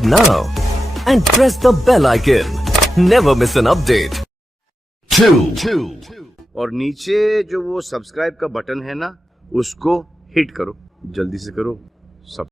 now and press the bell icon. Never miss an update. 2. और नीचे जो वो सब्सक्राइब का बटन है ना, उसको हिट करो, जल्दी से करो। सब